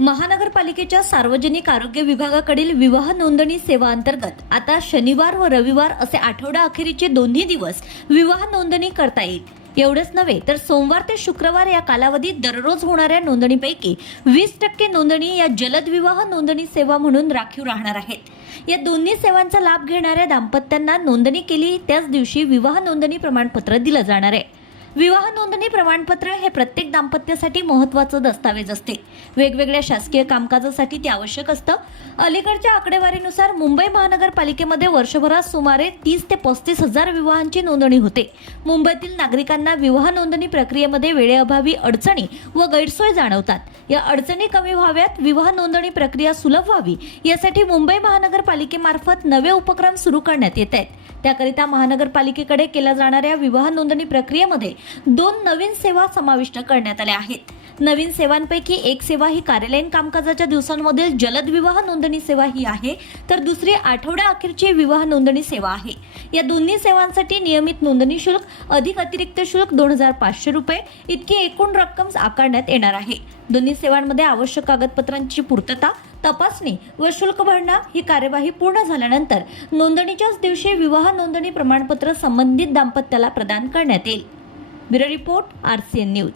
महानगरपालिकेच्या सार्वजनिक आरोग्य विभागाकडील विवाह नोंदणी सेवा अंतर्गत आता शनिवार व रविवार असे आठवडा अखेरीचे दोन्ही दिवस विवाह नोंदणी करता येईल. एवढंच नव्हे तर सोमवार ते शुक्रवार या कालावधीत दररोज होणाऱ्या नोंदणीपैकी वीस टक्के नोंदणी या जलद विवाह नोंदणी सेवा म्हणून राखीव राहणार आहेत. या दोन्ही सेवांचा लाभ घेणाऱ्या दाम्पत्यांना नोंदणी केली त्याच दिवशी विवाह नोंदणी प्रमाणपत्र दिलं जाणार आहे. विवाह नोंदणी प्रमाणपत्र हे प्रत्येक दाम्पत्यासाठी महत्त्वाचं दस्तावेज असते. वेगवेगळ्या शासकीय कामकाजासाठी ते आवश्यक असतं. अलीकडच्या आकडेवारीनुसार मुंबई महानगरपालिकेमध्ये वर्षभरात सुमारे तीस ते पस्तीस हजार विवाहांची नोंदणी होते. मुंबईतील नागरिकांना विवाह नोंदणी प्रक्रियेमध्ये वेळेअभावी अडचणी व गैरसोय जाणवतात. या अडचणी कमी व्हाव्यात विवाह नोंदणी प्रक्रिया सुलभ व्हावी यासाठी मुंबई महानगरपालिकेमार्फत नवे उपक्रम सुरू करण्यात येत आहेत. त्याकरिता महानगरपालिकेकडे केल्या जाणाऱ्या विवाह नोंदणी प्रक्रियेमध्ये दोन नवीन सेवा समाविष्ट करण्यात आल्या आहेत. नवीन सेवांपैकी एक सेवा ही कार्यालयीन कामकाजाच्या दिवसांमधील जलद विवाह नोंदणी सेवा ही आहे तर दुसरी आठवड्या अखेरची विवाह नोंदणी सेवा आहे. या दोन्ही सेवांसाठी नियमित नोंदणी शुल्क अधिक अतिरिक्त शुल्क दोन हजार पाचशे रुपये इतकी एकूण रक्कम आकारण्यात येणार आहे. दोन्ही सेवांमध्ये आवश्यक कागदपत्रांची पूर्तता तपासणी व शुल्क भरणा ही कार्यवाही पूर्ण झाल्यानंतर नोंदणीच्याच दिवशी विवाह नोंदणी प्रमाणपत्र संबंधित दाम्पत्याला प्रदान करण्यात येईल. Bureau report R C N news.